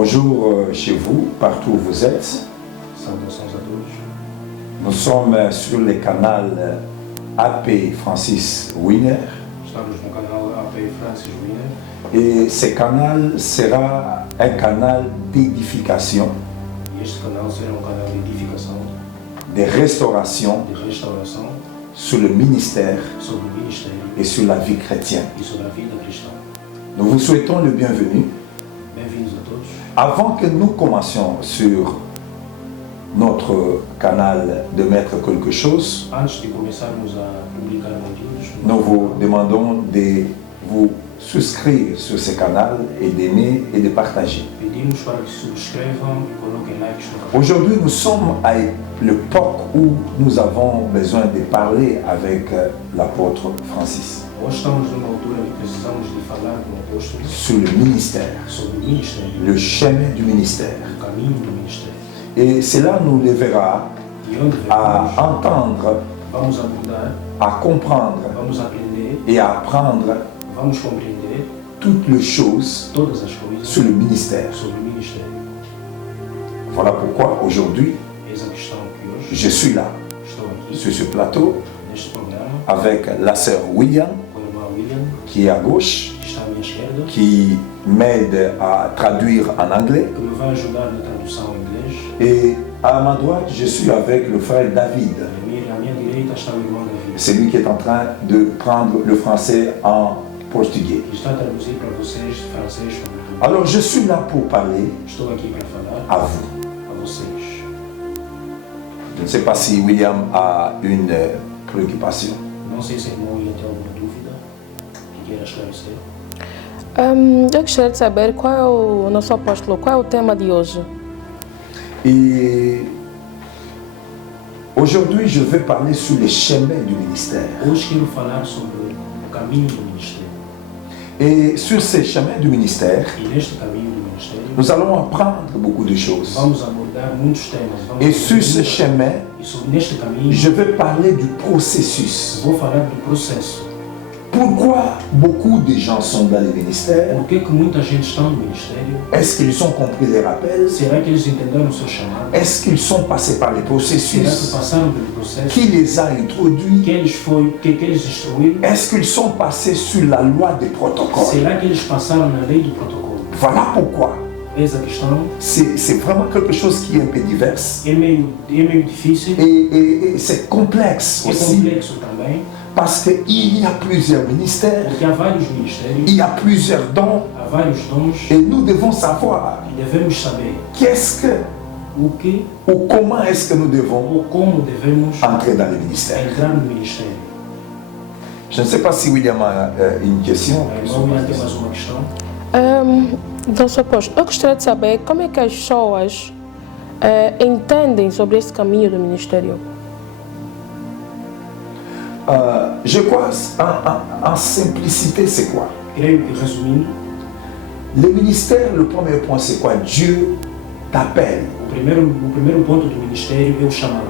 Bonjour chez vous, partout où vous êtes. Saudações a todos. Nous sommes sur le canal AP Francis Wiener. Estamos no canal AP Francis Wiener. Et ce canal sera un canal d'édification, E este canal será canal de edificação, de restauration de restauração sur le ministère sobre o ministério et sur la vie chrétienne. e sobre a vida cristã. Nous vous souhaitons le bienvenu. Bem-vindos a todos. Avant que nous commencions sur notre canal de mettre quelque chose, Antes de começarmos a publicar conteúdos, nous vous demandons de vous souscrire sur ce canal et d'aimer et de partager. pedimos para que se subscrevam e coloquem likes no canal. Aujourd'hui, nous sommes à l'époque où nous avons besoin de parler avec l'apôtre Francis Hoje estamos numa altura em que precisamos de falar com o apóstolo sur le ministère, sobre o ministério, le chemin du ministère. o caminho do ministério. Et cela nous lèvera E onde à devemos, entendre, vamos abordar, à comprendre vamos aprender, et à apprendre vamos compreender toutes les choses todas as coisas sur le ministère. sobre o ministério. Voilà pourquoi aujourd'hui, Eis a questão que hoje je suis là, estou aqui sur ce plateau, neste programa avec la sœur William, com o irmão William, qui est à gauche, que está à minha esquerda, qui m'aide à traduire en anglais. que me vai ajudar na tradução em inglês. Et à ma droite, je suis avec le frère David. À minha direita está o irmão David, C'est lui qui est en train de prendre le français en portugais. que está a traduzir para vocês francês para português. Alors je suis là pour parler Estou aqui para falar à vous. a vocês. Je ne sais pas si William a une préoccupation. Não sei se o irmão William tem alguma dúvida que queira esclarecer. Eu gostaria de saber qual é o nosso apóstolo, qual é o tema de hoje? Et aujourd'hui, je vais parler sur les chemins du ministère. Hoje quero falar sobre o caminho do ministério. Et sur ces chemins du ministère, E neste caminho do ministério, nous allons apprendre beaucoup de choses. vamos abordar muitos temas. Vamos Et sur ce aprender. chemin, E sobre neste caminho, je vais parler du processus. vou falar do processo. Pourquoi beaucoup de gens sont dans les ministères? Por que muita gente está no ministério? Est-ce qu'ils ont compris les rappels? Será que eles entenderam o seu chamado? Est-ce qu'ils sont passés par les Será que processus? passaram pelo processo? Qui les a introduits? Que eles instruíram? Est-ce qu'ils sont passés sur la loi des protocoles? Será que eles passaram na lei do protocolo? Voilà pourquoi. Eis a questão. C'est vraiment quelque chose qui est un peu divers. É meio difícil, Et c'est complexe é aussi. complexo também, Parce qu'il y a plusieurs ministères, porque há vários ministérios, il y a plusieurs dons. há vários dons Et nous devons savoir e devemos saber qu'est-ce que o que ou comment est-ce que nous devons ou como devemos entrer dans les ministères. entrar no ministério. Je ne sais pas si William a une question. A irmã William tem mais uma questão. Nosso apóstolo, eu gostaria de saber como é que as pessoas entendem sobre esse caminho do ministério. Je crois en simplicité, c'est quoi? Creio que, resumindo, Le ministère, le premier point, c'est quoi? Dieu t'appelle. o primeiro ponto do ministério é o chamado.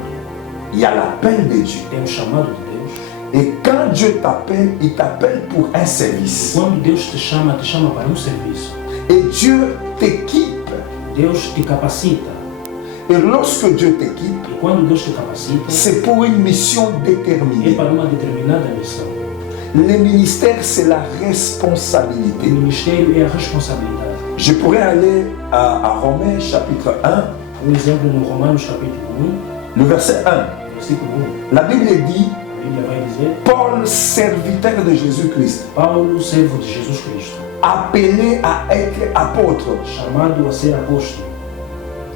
Il y a l'appel de Dieu. Tem o chamado de Deus. Et quand Dieu t'appelle, il t'appelle pour un service. Quando Deus te chama para um serviço. Et Dieu t'équipe. Deus te capacita. Et lorsque Dieu t'équipe, E quando Deus te capacita, c'est pour une mission é déterminée. para uma determinada missão. Le ministère, c'est la O responsabilité. ministério é a responsabilidade. Je pourrais aller à Romains chapitre 1, Exemplo no Romanos capítulo le verset 1. 1, versículo 1. La Bible dit, A Bíblia vai dizer: Paul, serviteur de Jésus-Christ, Paulo, servo de Jesus Cristo, appelé à être apôtre, chamado a ser apóstolo,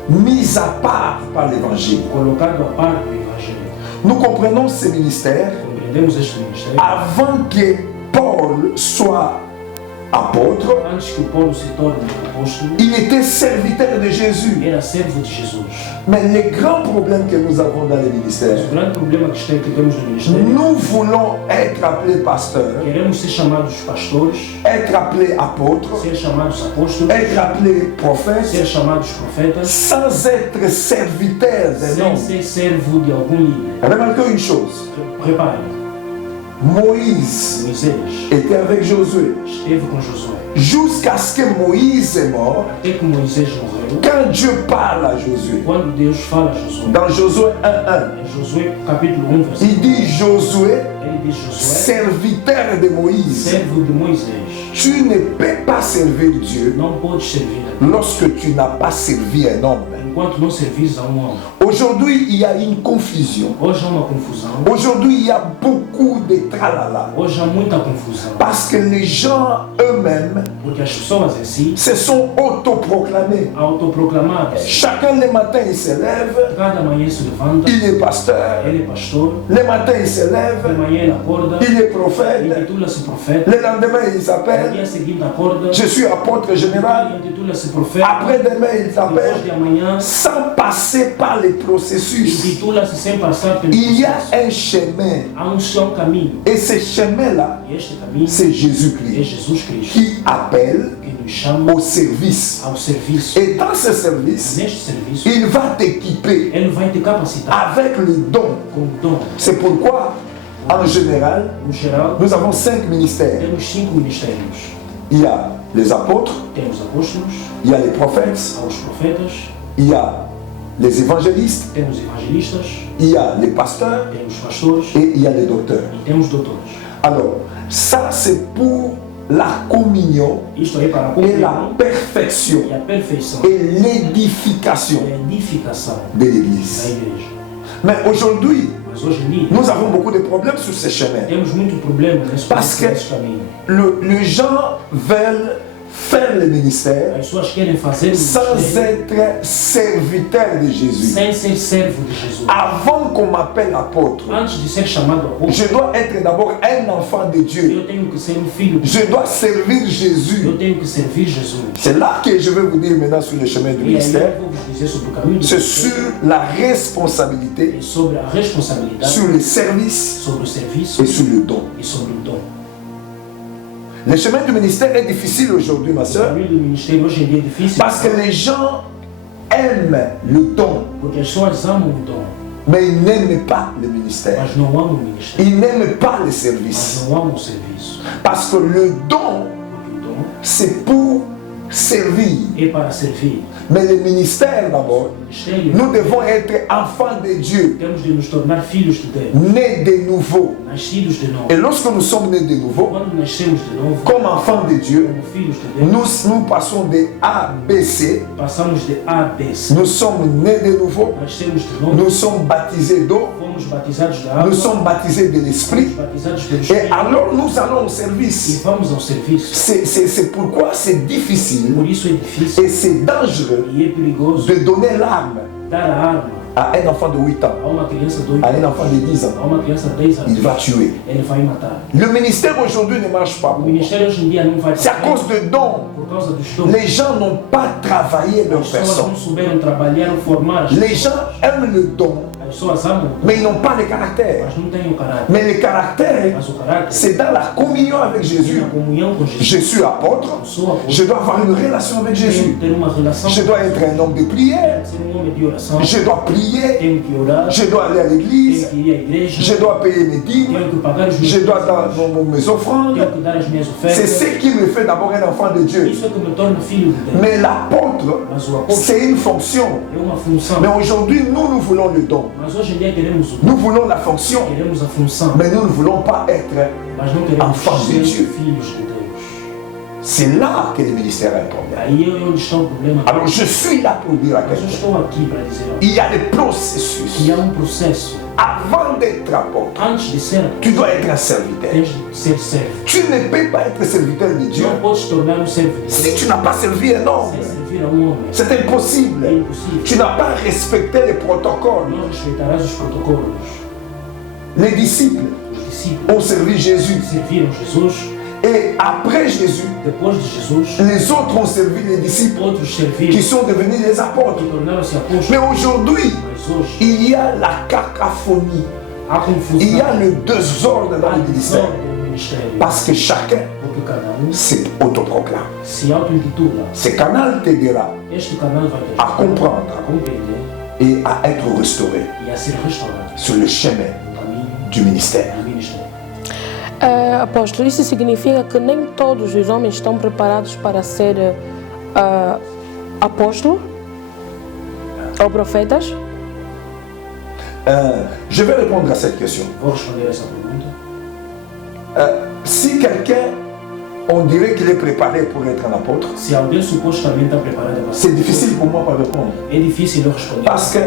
mis à part par l'évangile. colocado a par do Evangelho. Nous comprenons ce ministère Compreendemos este ministério. avant que Paul soit apôtre, Antes que o Paulo se torne apóstolo, il était serviteur de Jésus. era servo de Jesus. Mais le grand problème que nous avons dans le ministère, O grande problema que temos no ministério, nous voulons être appelés pasteurs, queremos ser chamados pastores, être appelés apôtres, ser chamados apóstolos, être appelés ser prophètes, chamados profetas, sans être serviteurs d'un sem homme. ser servo de algum líder. Remarquez une chose, Reparem, Moïse Moisés était avec Josué. esteve com Josué. Jusqu'à ce que Moïse est mort, Até que Moisés morreu, quand Dieu parle à Josué, quando Deus fala a Josué, dans Josué 1:1, em Josué capítulo 1, versículo il dit Josué, ele diz Josué, serviteur de Moïse, servo de Moisés, tu ne peux pas servir Dieu não podes servir a Deus lorsque tu n'as pas servi un homme. enquanto não servires a homem. Aujourd'hui, il y a une confusion. Hoje há uma confusão, Aujourd'hui, il y a beaucoup de tralala. hoje há muita confusão, Parce que les gens eux-mêmes porque as pessoas em si, se sont autoproclamés. autoproclamadas, Chacun le matin, il se lève, cada manhã se levanta, il est pasteur. ele é pastor, Le matin, il se de lève, manhã ele acorda, il est ele prophète. intitula-se profeta, Le lendemain, il no s'appelle, dia seguinte acorda, je suis apôtre général. ele intitula-se profeta, Après-demain, il depois s'appelle, de amanhã sans passer par les processus. intitula-se sem passar pelo Il y a processo. un chemin. Há um caminho, Et ce chemin-là, e este caminho c'est é Jésus-Christ Jesus Cristo, qui appelle que nos chama au service. ao serviço. Et dans ce service, Neste serviço, il va t'équiper ele vai te capacitar avec le don. com o dom. C'est pourquoi, en général, No geral, nous avons 5 ministères. temos 5 ministérios. Il y a les apôtres, Temos apóstolos, il y a les prophètes, há os profetas, il y a les évangélistes, temos evangelistas, il y a les pasteurs temos pastores et il y a les docteurs. e temos doutores. Alors, ça c'est pour la communion Isto é para a et la comunhão perfection e a perfeição et l'édification e a edificação de da l'Église. igreja. Mais aujourd'hui, Mas hoje em dia, nous avons beaucoup de problèmes sur ces chemins. temos muito problema Parce que- nesse caminho. Les gens veulent faire le ministère As pessoas querem fazer o sans ministério être serviteurs de Jésus. sem ser servo de Jesus. Avant qu'on m'appelle apôtre, Antes de ser chamado apóstolo, je dois être d'abord un enfant de Dieu. eu tenho que ser filho de Je dois servir Eu Jésus. tenho que servir Jesus. C'est là que je vais vous dire maintenant sur le chemin du E aí ministère. eu vou vos dizer sobre o caminho do C'est ministério, sur la responsabilité, e sobre a responsabilidade, sur le service sobre o serviço et sur le don. e sobre o dom. Le chemin du ministère est difficile aujourd'hui, ma O soeur, caminho do ministério hoje em dia é difícil parce que les gens aiment le don, porque as pessoas amam o dom, mais ils n'aiment pas le ministère. mas não amam o ministério, Ils n'aiment pas le mas service. não amam o serviço. Parce que le don, Porque o dom c'est pour servir. é para servir. Mais le ministère d'abord, O ministério, nous devons être enfants de Dieu, temos de nos tornar filhos de Deus, nés de nouveau. nascidos de novo. Et lorsque nous sommes nés de nouveau, Quando nascemos de novo, comme enfants de Dieu, como filhos de Deus, nous passons de A, B, C. passamos de A a B. Nous sommes nés de nouveau. Nascemos de novo, Nous sommes baptisés d'eau. fomos batizados da água, Nous sommes baptisés de l'Esprit. fomos batizados pelo Et Espírito alors nous allons au e service. vamos ao serviço. C'est pourquoi c'est difficile Por isso é difícil et c'est dangereux e é perigoso de donner l'arme dar a arma à un enfant de 8 ans, a uma criança de 8 à un anos, enfant de 10 ans. a uma criança de 10 anos. Il va tuer. Ele vai matar. Le ministère aujourd'hui ne marche pas. O ministério hoje em dia não vai C'est à cause de dons. por causa dos dons. Les gens n'ont pas travaillé leur As pessoas personne. não souberam trabalhar ou formar as Les pessoas. gens aiment le don, As pessoas amam, mais ils n'ont pas le caractère. mas não têm o caráter. Mais le caractère, Mas o caráter c'est dans la communion avec é Jésus. na comunhão com Jesus. Je suis apôtre, Eu sou apóstolo, je dois avoir une relation avec Jésus. tenho que ter uma relação, Je dois être un homme de prière, ser homem de oração, je dois prier, tenho que orar, je dois aller à tenho l'église, que ir à igreja, je dois payer mes dîmes, tenho que pagar os meus je dois dízimos, dar mes offrandes. tenho que dar as minhas C'est ofertas. ce qui me fait d'abord un enfant de Dieu. Isso é que me torna filho de Deus. Mais l'apôtre, Mas o apóstolo c'est une fonction. é uma função. Mais aujourd'hui, nous voulons le don. Mas hoje em dia queremos o dom, Nous voulons la fonction. queremos a função, Mais nous ne voulons pas être. mas não queremos enfant de ser Dieu. filhos de Deus. C'est là que le ministère a un problème. Aí é onde está o problema. Alors je suis là pour dire à Mas eu quelqu'un. estou aqui para dizer Il y a des processus. que há um processo. Avant d'être apôtre, Antes de ser, tu dois être un serviteur. tens de ser servo. Tu ne peux pas être serviteur de Dieu Não podes tornar um servo de Deus si tu n'as pas servi un homme. sem servir a homem. C'est impossible. É impossível. Tu n'as pas respecté les protocoles. Não respeitarás os protocolos. Les disciples Os discípulos ont servi Jésus. serviram Jesus. Et après Jésus, Depois de Jesus, les autres ont servi les disciples outros qui serviram sont devenus les apôtres. e tornaram-se apóstolos. Mais aujourd'hui, Mas hoje il y a la cacophonie. há confusão. Il y a le désordre dans Há le ministère. desordem no ministério. Parce que chacun Porque cada s'est autoproclame. se auto-intitula. Ce canal t'aidera Este canal vai te à ajudar comprendre a compreender et à être restauré e a ser restaurado sur le chemin no caminho du ministère. do ministério. Apóstolo, isso significa que nem todos os homens estão preparados para ser apóstolo ou profetas? Je vais répondre à cette question. Vou responder essa pergunta. Si quelqu'un, on dirait qu'il est préparé pour être un apôtre, Se alguém supostamente está preparado para c'est ser difficile pour moi de répondre. é difícil eu responder. Parce que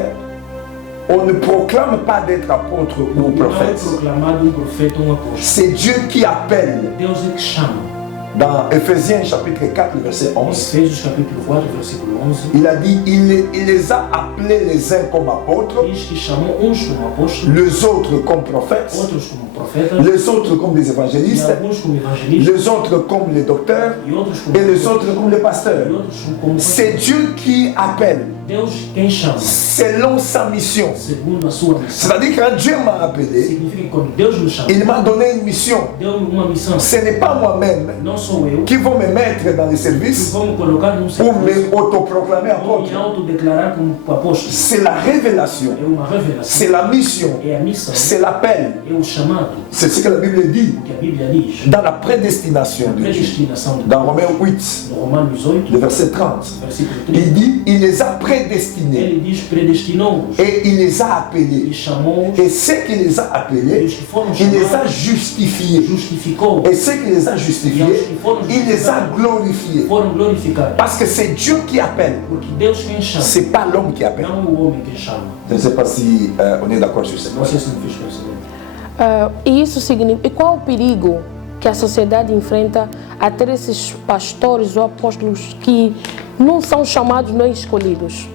on ne proclame pas d'être apôtre ou Não é prophète. proclamado profeta ou apóstolo. C'est Dieu qui appelle. Deus é que chama. Dans Ephésiens chapitre 4, verset 11, Efésios capítulo 4, versículo 11, il a dit, il les a appelés les uns comme apôtres, diz que chamou uns como apóstolos, les autres comme prophètes, outros como profetas, les autres comme des e évangélistes, alguns como evangelistas, les autres comme les docteurs e outros como et les autres comme les pasteurs. e outros como C'est Dieu qui appelle Deus quem chama, selon sa mission. segundo a sua missão. C'est-à-dire quand Dieu m'a appelé, Significa que quando Deus me chama, il m'a donné une mission. deu-me uma missão. Ce n'est pas moi-même Não sou eu qui vont me mettre dans les que services vou me colocar num pour me serviço, autoproclamer vou me apôtre. autodeclarar como apóstolo. C'est la révélation, É uma revelação, c'est la mission, é a missão, c'est l'appel. é o chamado, C'est ce que la Bible dit que a Bíblia diz. dans la prédestination A de Dieu. predestinação de Dans Deus. Romains 8, No Romanos 8, le verset 30, versículo 30, il dit, il les a prédestinés ele diz predestinou-os et il les a appelés. e chamou-os, Et ceux qui les a e appelés, os que foram il les a chamados justifiés. justificou, Et ceux qui les a justifiés, il les a glorifiés. foram glorificados. Parce que c'est Dieu qui appelle, Porque Deus quem chama, c'est pas l'homme qui appelle. não o homem quem chama. Je ne sais pas si on est d'accord sur ça. Não sei se me fiz perceber. E isso significa. E qual o perigo que a sociedade enfrenta a ter esses pastores ou apóstolos que não são chamados nem escolhidos?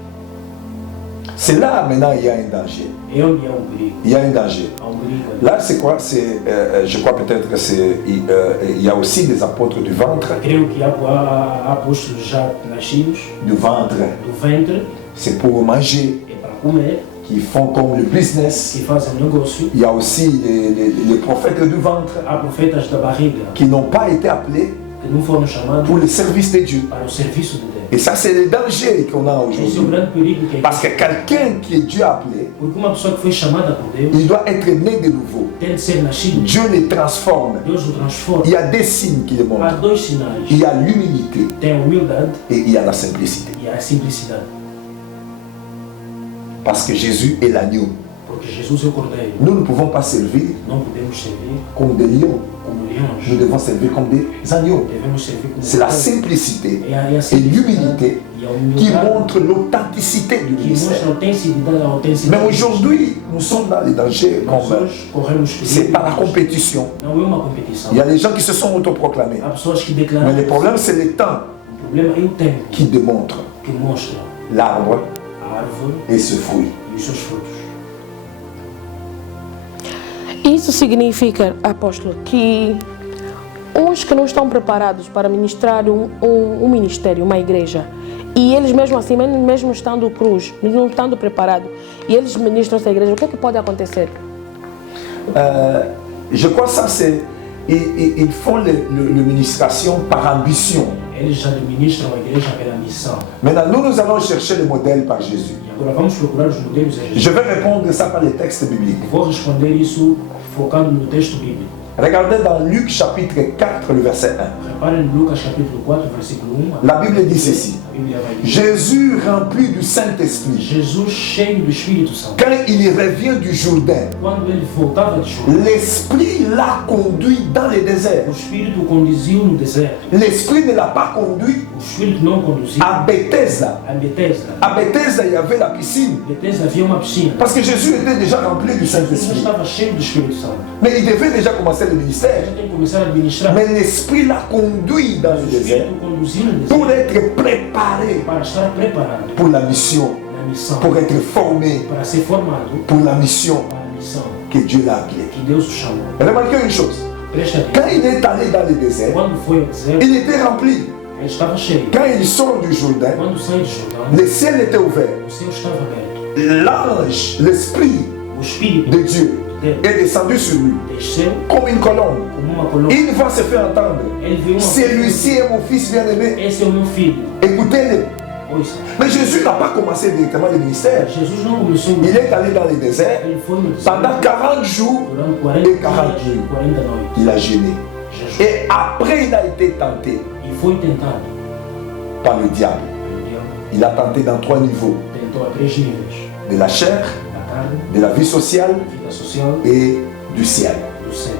C'est là maintenant il y a un danger. É onde há perigo. Il y a un danger. Há perigo ali. Là, c'est quoi? Je crois peut-être que il y a aussi des apôtres du ventre. Creio que há apóstolos já nascidos Du ventre, do ventre, c'est pour manger, é para comer, qui font comme le business. que fazem negócio. Il y a aussi les prophètes du ventre Há profetas da barriga qui n'ont pas été appelés que não foram chamados pour le service de Dieu. para o serviço de Deus. Et ça, c'est le danger qu'on a Esse é o aujourd'hui. grande perigo que Parce que quelqu'un qui est Dieu appelé, porque uma pessoa que foi chamada por Deus il doit être né de nouveau. tem de ser nascido. Dieu les transforme. Deus o transforma. Il y a des signes qui le Há montrent. dois sinais. Il y a l'humilité Tem a humildade et il y a la simplicité. e a simplicidade. Parce que Jésus est l'agneau. Porque Jesus é o cordeiro. Nous ne pouvons pas servir Não podemos servir comme des lions. como Nous leões. devons servir comme des agneaux. Devemos servir como C'est la cordeiro. simplicité É a et simplicidade l'humilité e a qui humildade montrent l'authenticité du que ministère. mostra a autenticidade, a autenticidade. Mais aujourd'hui, nous sommes dans les dangers Nós comme hoje corremos c'est perigo. pas la compétition. Não é uma competição. Il y a des gens qui se sont autoproclamés. Há pessoas que Mais declaram. le problème, c'est le temps O problema é o tempo qui démontre que mostra l'arbre a árvore et ce fruit. e os seus frutos. Isso significa, apóstolo, que uns que não estão preparados para ministrar um ministério, uma igreja, e eles mesmo assim, mesmo estando cruz, não estando preparados, e eles ministram essa igreja, o que é que pode acontecer? Je crois que ça, c'est. Ils font le ministration par ambition. Eles já administram a igreja pela missão. Maintenant, nous allons chercher le modèle par Jésus. E agora vamos procurar os modelos a Jesus. Je vais répondre ça par les textes bibliques. Vou responder isso focando no texto bíblico. Regardez dans Luc chapitre 4, le verset 1. Reparem em Lucas capítulo 4, versículo 1. La Bible dit ceci. A Bíblia vai dizer: Jésus rempli du Saint-Esprit, Jesus cheio do Espírito Santo. quand il revient du Jourdain, Quando ele voltava de Jordão, l'Esprit l'a conduit dans le désert. o Espírito o conduziu no deserto. L'Esprit ne l'a pas conduit O Espírito não conduziu à Bethesda. a Betesda. À Bethesda, il y avait la piscine. Betesda havia uma piscina. Parce que Jésus était déjà rempli du Jesus Saint-Esprit. estava cheio do Espírito Santo. Mais il devait déjà commencer le ministère. Já tem que começar a administrar. Mais l'Esprit l'a conduit dans le O désert Espírito o conduziu no pour deserto être préparé para estar preparado pour la mission, na missão, pour être formé para ser formado pour la mission para a missão que Dieu l'a appelée. que Deus o chamou. Remarquez une chose. Preste atenção. Quand il est allé dans le désert, Quando foi ao deserto, il était rempli. ele estava cheio. Quand il sort du Jourdain, Quando saiu de Jordão, le ciel était ouvert. o céu estava aberto. L'ange, l'Esprit O Espírito de Dieu de Deus est descendu sur lui desceu comme une colombe. como uma coluna. Une voix se fait entendre. Ele viu uma Celui-ci est mon fils bien-aimé. Esse é o meu filho. Écoutez-le. Oi, sabe? Mais Jésus n'a pas commencé directement le ministère. Jesus não começou Il est allé dans le désert Ele foi no deserto pendant 40 jours durante 40 et 40 dias jours. e 40 noites. Il a jeûné. Jesus. Et après, il a été tenté E foi tentado par le diable. pelo diabo. Il a tenté dans 3 niveaux. Tentou a 3 níveis. De la chair, Da carne, de la vie sociale da vida social et du ciel. do céu.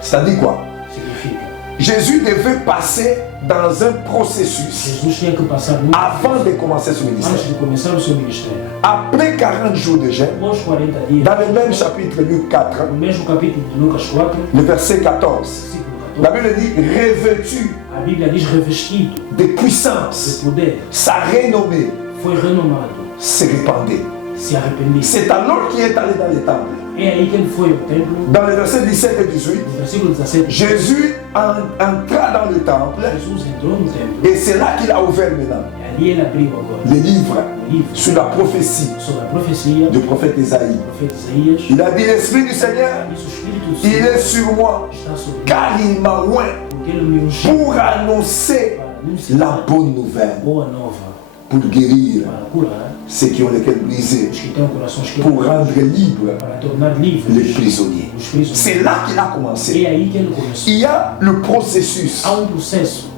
C'est-à-dire quoi? Significa, Jésus devait passer dans un processus Jesus tinha que passar muito avant de commencer son ministère. antes de começar o seu ministério. Après 40 jours de jeûne, Após 40 dias, dans le même chapitre Luc 4, no mesmo capítulo de Lucas 4, le verset 14, versículo la 14, Bible dit revêtu a Bíblia diz revestido de de puissance, poder, sa renommée foi renomado, se répandait. se arrependeu. C'est alors qu'il est allé dans le temple. É aí que ele foi ao templo, Dans le verset 17 et 18, no versículo 17, Jésus entra dans le temple Jesus entrou no templo et c'est là qu'il a ouvert maintenant e ali ele abriu agora les livres o livro sur la prophétie sobre a profecia du do prophète Isaïe. profeta Isaías. Il a dit l'Esprit du Seigneur, Diz o Espírito do il Senhor est sur moi está sobre mim, car il m'a oint porque ele me ungiu pour annoncer para anunciar la bonne nouvelle, boa nova, pour guérir para curar ceux qui ont les cœurs brisés, os que têm corações pour quebrados, rendre libres para tornar livres les prisonniers. os prisioneiros. C'est là qu'il a É commencé. aí que ele começou. Il y a le processus. Há processo.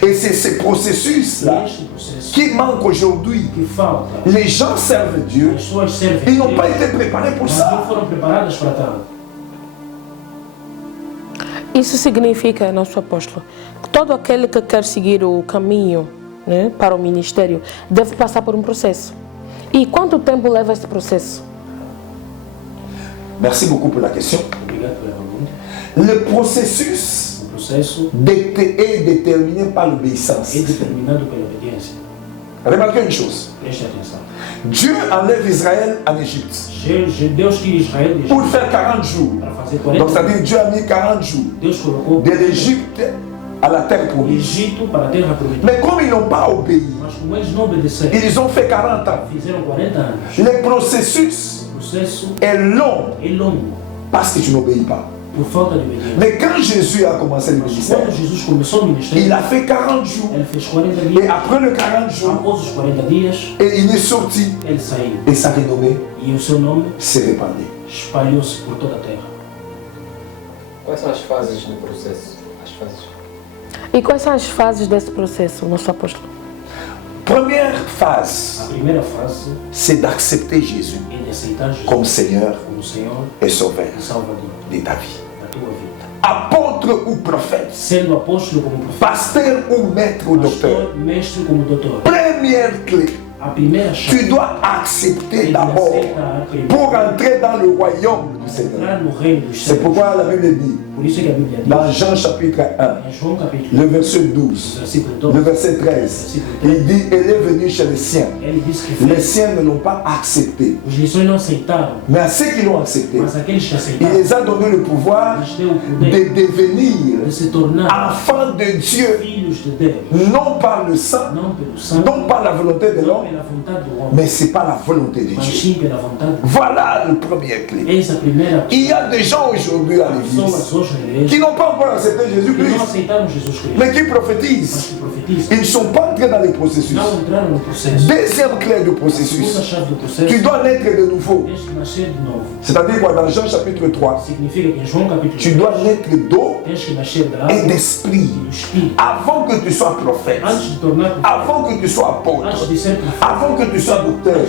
Et c'est ce processus-là E este processo qui manque aujourd'hui. que falta. Les gens servent Dieu, As pessoas servem ils n'ont Deus, pas été préparés pour mas não ça. foram preparadas para tal. Isso significa, nosso apóstolo, que todo aquele que quer seguir o caminho, né, para o ministério deve passar por um processo. E quanto tempo leva esse processo? Merci beaucoup pour la question. Obrigado pela pergunta. Le processus O processo est déterminé par é l'obéissance. determinado pela obediência. Remarquez une chose. Preste atenção. Dieu enlève Israël en Égypte Deus tira Israel de pour Egito faire 40 jours. para fazer Donc 40 c'est-à-dire Dieu a mis 40 jours Deus colocou de l'Égypte à la terre o promise. Egito para a terra prometida. Mais comme ils n'ont pas obéi, Mas como eles não obedeceram, ils ont fait 40 ans. fizeram 40 anos. Le processus O processo est long é longo parce que tu n'obéis pas. por falta de obediência. Mais quand Jésus a commencé le Mas ministère, quando Jesus começou o ministério, il a fait 40 jours. ele fez 40 Et dias. après les 40 jours, Após os 40 dias, et il est sorti ele saiu. et sa renommée E o seu nome s'est répandue. espalhou-se por toda a terra. Quais são as fases do processo? As fases. E quais são as fases desse processo, nosso apóstolo? Première A phase, primeira fase c'est d'accepter Jésus é de aceitar Jesus comme Seigneur como Senhor et Sauveur e Salvador de ta vie. da tua vida. Apôtre ou prophète, Sendo apóstolo como profeta, pasteur ou maître ou docteur, pastor, mestre como doutor. première clé, A primeira chave tu dois accepter é de d'abord aceitar primeiro pour entrer dans le royaume du Seigneur. entrar no reino dos C'est céus. pourquoi la Bible dit, Por isso é que a Bíblia diz, dans Jean chapitre 1, em João capítulo le verset 12, versículo le 12, verset 13, il dit, elle est venue chez les siens. ele diz que Les fez. siens ne l'ont pas accepté. Os lições não aceitaram, Mais à ceux qui l'ont accepté, mas aqueles que il aceitaram, les a donné le pouvoir lhes deu o poder de devenir de se tornar enfants de Dieu, filhos de Deus, non par le sang, não pelo sangue, non par la volonté de não l'homme, pela vontade do homem, mais c'est par la volonté de mas Dieu. sim pela vontade de Deus. Voilà la première clé. Essa é a primeira Il y a des gens aujourd'hui à pessoas l'église hoje na igreja qui n'ont pas encore accepté que não Jésus-Christ, aceitaram Jesus Cristo, mais qui mas prophétisent. que profetizam, Ils ne sont pas entrés dans les processus. não entraram no processo. Deuxième clé du A segunda processus, chave do processo, tu dois naître de nouveau. tens que nascer de novo. C'est-à-dire quoi, dans Jean chapitre 3, Significa que em João capítulo tu dois naître d'eau tens que nascer da et água d'esprit. e do Espírito. Avant que tu sois prophète, Antes de tornar profeta, avant que tu sois apôtre, antes de ser profeta, avant que tu sois docteur,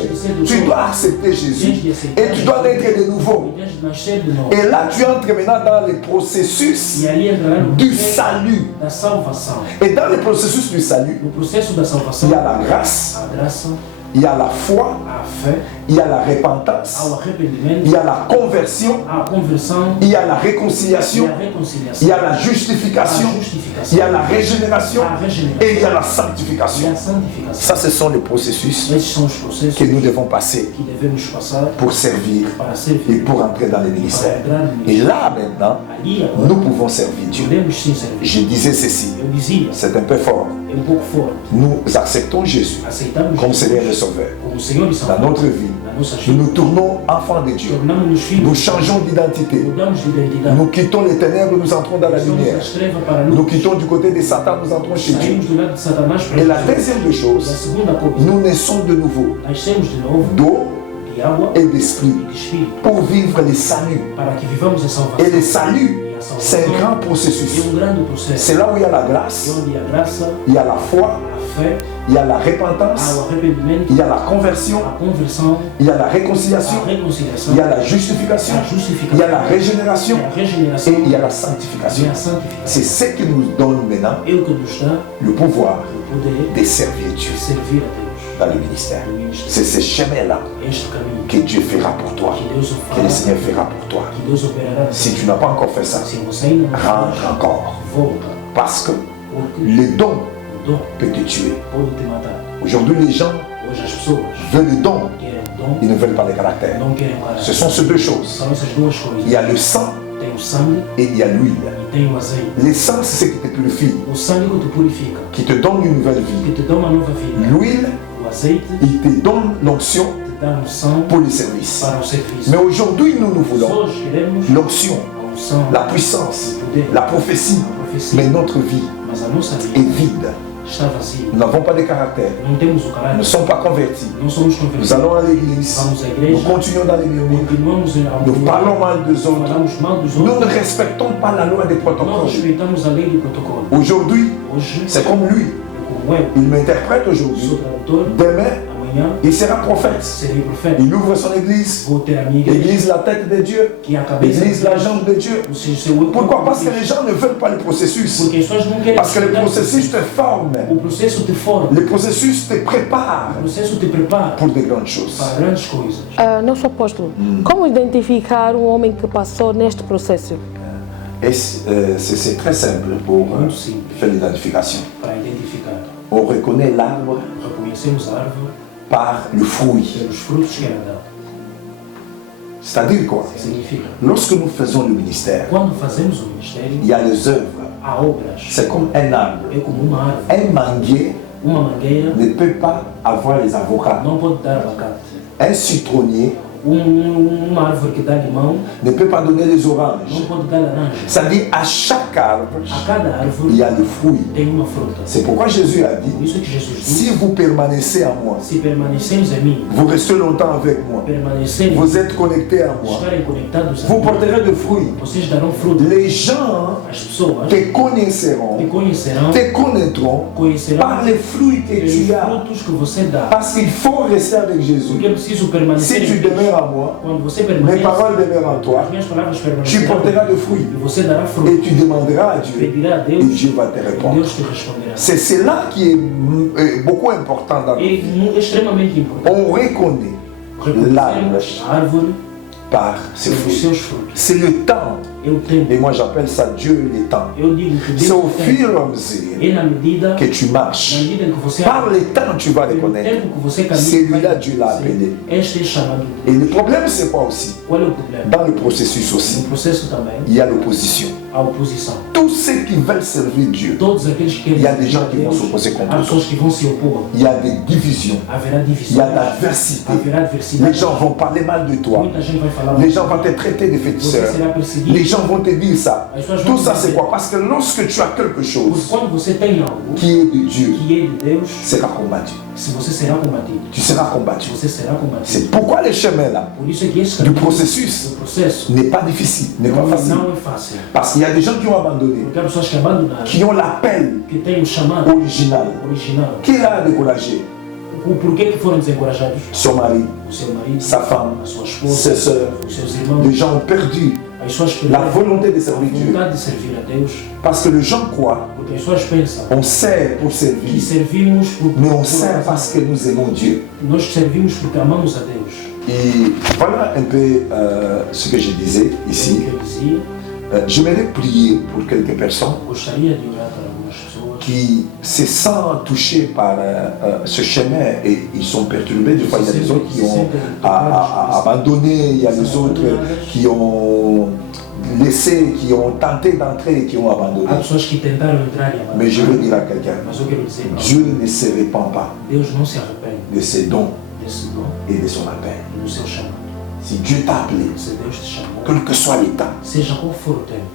tu dois accepter Jésus et tu dois naître de nouveau. tens de nascer de novo. Et là, tu entres maintenant dans le processus E ali entrará no du processo salut. da salvação. Et dans le processus du salut, No processo da salvação, il y a la grâce, a graça, il y a la foi, a fé, il y a la repentance, ao arrependimento, il y a la conversion, a conversão il y a la e réconciliation, a il reconciliação, y a la a justification, il justificação, y a la régénération a regeneração et il y a la e sanctification. a santificação. Ça, ce sont les processus Esses são os processos que nous devons passer que devemos passar pour servir para et servir, pour entrer dans les para ministères. entrar no Et ministério. là, maintenant, Ali agora, nous pouvons servir Dieu. podemos sim servir. Je disais ceci, Eu dizia, c'est un peu fort. é pouco forte. Nous acceptons Jésus Aceitamos comme Jesus Seigneur et Sauveur como Senhor e dans Salvador notre vie. na nossa Nous vida, nous tournons enfants de Dieu. tornamos-nos filhos, Nous changeons d'identité. mudamos de identidade. Nous quittons les ténèbres, nous entrons dans la Somos lumière. das trevas para a Nous luz. quittons du côté de Satan, nous entrons chez Dieu. Saímos do lado de Satanás para Et la Deus. deuxième des A choses, segunda coisa, nous naissons de nouveau nascemos de novo d'eau de água et d'esprit e de espírito pour vivre les saluts. para que vivamos a Et salvação. le salut, E a c'est un salvação grand é processus. grande processo. C'est là où il y a la É grâce, onde a graça, il y a la foi, a fé, il y a la há repentance, o arrependimento, il y a la conversion, a conversão, il y a la a réconciliation, reconciliação, il y a la justification, a justificação, il y a la régénération a regeneração et il y a la e sanctification. a santificação. C'est ce qui nous donne maintenant É o que nos dá le pouvoir o poder de servir Dieu de servir a Deus dans le ministère. no ministério. C'est ce chemin-là Este caminho que Dieu fera pour toi, que Deus o que le fará, Seigneur fera pour toi. que Deus operará. Si tu n'as pas encore fait ça, Se você ainda não rentre fez, encore. volta, Parce que porque le don o dom peut te tuer. pode te matar. Aujourd'hui, les gens Hoje as pessoas veulent le don, querem o dom, ils ne veulent pas le caractère. não querem o Ce caráter. sont ces deux choses. São essas duas coisas. Il y a le sang Tem o sangue et il y a l'huile. e tem o azeite. Le sang, c'est ce qui te purifie, O sangue que te purifica, qui te donne une nouvelle vie. que te dá uma nova vida. L'huile, O azeite il te donne l'onction te dá unção pour le service. para o serviço. Mais aujourd'hui, nous voulons Hoje queremos l'onction, a unção, la puissance, o poder, la prophétie. a profecia. Mais notre vie Mas a nossa est vida vide. está vazia. Nous n'avons pas de caractère. Não temos o Nous ne caráter. sommes pas convertis. Não somos Nous convertidos. allons à l'église. Vamos à Nous igreja. continuons dans les murmures. Continuamos a Nous parlons mal des autres. falamos mal dos Nous ne outros. respectons pas la loi des Não protocoles. respeitamos a lei do protocolo. Aujourd'hui, Hoje, c'est comme lui. como eu, Il m'interprète sou aujourd'hui. tradutor, Demain, amanhã il sera prophète. serei profeta. Il ouvre son église. Vou ter a minha igreja, L'église, la tête de Dieu. que é a cabeça de L'église, la Deus. jambe de Dieu. O seu corpo Pourquoi? Parce de que Deus. les gens ne veulent pas le processus. Porque as pessoas não querem Parce que le aceitar processus te forme. o processo te forma. Le processus te prépare O processo te prepara pour de grandes choses. para grandes coisas. Nosso apóstolo, como identificar um homem que passou neste processo? Et c'est très simple pour Muito simples faire l'identification. para identificar. On reconnaît l'arbre Reconhecemos a árvore par le fruit. pelos frutos que ela dá. C'est-à-dire quoi? Significa, Lorsque nous faisons le ministère, quando fazemos o ministério, il y a les œuvres. há obras. C'est comme un arbre. É como uma árvore. Un manguier Uma mangueira ne peut pas avoir les avocats. não pode dar abacate. Un citronnier Uma árvore que dá limão ne peut pas donner les não oranges. pode dar laranja. C'est-à-dire à chaque arbre, A cada il árvore y a le fruit. tem uma fruta. C'est pourquoi Jésus a Por dit, isso que Jesus si disse, vous permanissez en moi, se permanecemos em mim, vous restez longtemps avec moi, permanecerem, vous êtes connectés à moi, estarem conectados a vous mim, porterez de fruits. vocês darão fruto. Les gens As pessoas te te connaîtront, conhecerão, te connaîtront conhecerão par les fruits que pelos tu as. frutos que você dá. Parce qu'il faut rester avec Jésus. Porque é preciso Si permanecer tu em Deus. demeures en moi, Quando você mes permanece, paroles demeurent en toi, as minhas palavras tu permanecerão porteras de fruits. e você dará Et fruto. tu demanderas à Dieu Pedirá a et Deus Dieu va te e répondre. Deus te responderá. C'est cela qui est beaucoup important dans É notre vie. extremamente importante. On reconnaît l'arbre Reconhecemos a árvore par ses pelos fruits. seus frutos. C'est le temps. É o tempo. Et moi j'appelle ça Dieu le temps. Eu digo que C'est Deus au é o fur et tempo. à mesure É na medida, que tu na marches. medida em que você Par le temps, tu vas pelo reconnaître. tempo que você caminha, Celui-là, vai Dieu l'a reconhecer. appelé. Este é chamado. Et le problème, c'est quoi aussi? Qual é o problema? Dans le processus No aussi, processo também, il y a l'opposition. a oposição. Tous ceux qui veulent servir Dieu, Todos aqueles que il y a querem des gens servir qui vont Deus, s'opposer contre há toi. pessoas que vão se opor. Il y a des divisions. Haverá Il y divisão. a de l'adversité. Haverá Les adversidade. gens vont parler mal de toi. Muita gente vai falar. Les gens vont te traiter de Você féticheur. será perseguido. Les gens vont te dire ça. As pessoas vão Tout ça, dizer. c'est quoi? Parce que lorsque tu as quelque Porque chose quando você tem algo qui est de Dieu, que é de Deus, sera combattu. se você será combatido. Tu seras combattu. Você será combatido. C'est pourquoi le chemin là, Por isso é que esse du caminho processus, do processo n'est pas difficile, n'est pas facile. não é fácil. Parce qu'il y a des gens qui ont abandonné, Porque há pessoas que abandonaram, qui ont l'appel que têm o chamado original, original. qui l'a découragé. O porquê que foram desencorajados? Son mari, O seu marido, sa femme, a sua ses esposa, sœurs. os seus irmãos, Les gens ont perdu as pessoas que la têm volonté de a servir Dieu. vontade de servir a Deus, Parce que les gens croient, porque as pessoas pensam on sert pour que servir, servimos mais on sert parce que nous aimons Dieu. nós servimos porque amamos a Deus. Et voilà un peu ce que je disais É o ici. que eu dizia. J'aimerais prier pour quelques personnes Gostaria de orar para algumas pessoas qui se sentent touchés par ce chemin et ils sont perturbés. Des fois, il y a des autres qui ont abandonné, il y a des autres qui ont laissé, qui ont tenté d'entrer et qui ont abandonné. há pessoas que tentaram entrar e Mais je veux abandonaram. dire à quelqu'un, Mas eu quero dizer, Dieu ne se répand pas Deus não se arrepende de ses dons desse dom et de son appel. e do seu chamado. Si Dieu t'a appelé, Se Deus te chamou, quel que soit l'état, seja qual for o tempo,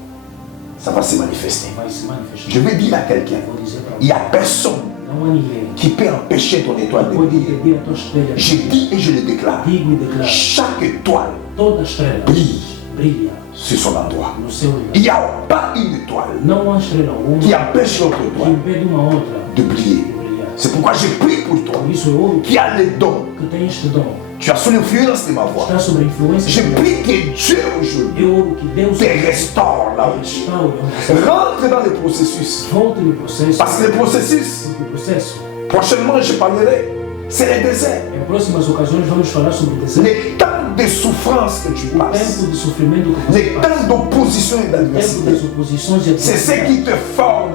ça va se manifester. vai se manifestar. Je vais dire à quelqu'un, Vou dizer para il n'y você, a personne não há ninguém qui peut empêcher ton étoile de pode briller. impedir a tua estrela. Je dis et je le déclare, Digo e declaro, chaque étoile toda estrela brille brilha sur son endroit. no seu lugar. Il n'y a pas une étoile Não há estrela alguma qui empêche l'autre que étoile impede uma outra de briller. de brilhar. C'est pourquoi je prie pour toi Por isso eu oro qui a les dons. que tem este dom, Tu as sous l'influence de ma voix. está sob a influência Je de Deus. prie que Dieu aujourd'hui Eu oro que Deus te restaure là où tu restaure onde es. você Rentre dans le processus. volte no processo, Parce que le processus, porque o processo, prochainement je parlerai, c'est le désert. em próximas ocasiões vamos falar sobre o deserto, Les temps de souffrance que tu o passes, tempo de sofrimento que você les passa, temps d'opposition et o tempo d'adversité. das oposições e C'est ce qui te forme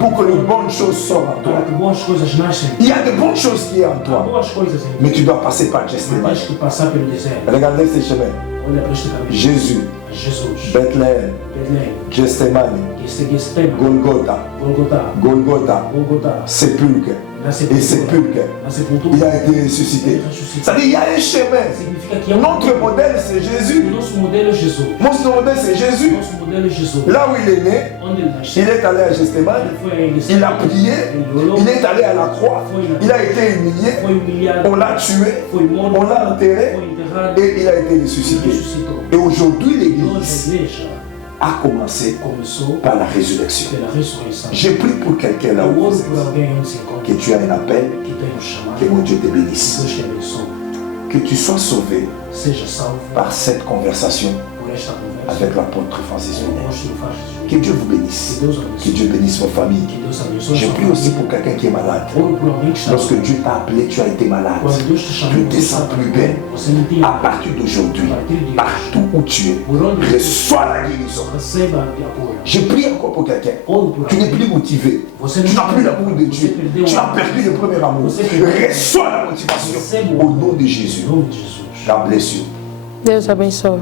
pour que les bonnes choses sortent en toi. para que boas coisas nascem. Il y a de bonnes choses qui sont en Há toi, boas coisas em mais ti, tu dois passer par mas Gethsemane. tens que passar pelo deserto. Regardez ces chemins. Olha para este caminho. Jésus, Jesus, Bethléem, Belém, Gethsemane, que seguia esse tema, Golgotha, Golgotha, Golgotha, Golgotha, sépulcre. na Et sepultura, sépulcre, na sepultura, il a été ressuscité. C'est-à-dire il y a un chemin. significa que é Notre modèle c'est o Jésus. nosso modelo é Jesus. Notre modèle c'est O Jésus. nosso modelo é Jesus. Là où il est né, Onde ele nasceu, il est allé à Gethsemane, ele foi a ele, il a prié, il est allé à la croix, il a été humilié, foi humilhado, on l'a tué, foi morto, on l'a enterré foi enterrado, et il a été e ressuscité. ressuscitou. Et aujourd'hui Hoje a l'église igreja a commencé começou par la résurrection. pela ressurreição. Je prie pour quelqu'un là Eu où oro vous por êtes, alguém onde se encontra, que tu as un appel, que tenha um chamado, que mon Dieu te que bénisse, Deus te abençoe, que tu sois sauvé seja salvo par cette conversation por esta conversa avec l'apôtre Francis com o Lunet. apóstolo Francis. Que Dieu vous bénisse, Que Deus que abençoe, Dieu bénisse vos familles. que Deus abençoe Je a sua prie aussi família. pour quelqu'un qui est malade. Oro por alguém que está Lorsque Dieu t'a appelé, tu as été malade. Quando Deus te Tu chamou, ne te você sens sabe plus bien. você não tinha. À partir d'aujourd'hui, partout où tu es, reçois la guérison. Receba a cura. Je prie encore pour quelqu'un. Oro por Tu n'es alguém. plus motivé. Você Tu não n'as plus l'amour de Dieu. Tu as perdu le premier amour. Reçois la motivation au nom de Jésus. Em nome de Jesus. God bless you. Deus abençoe.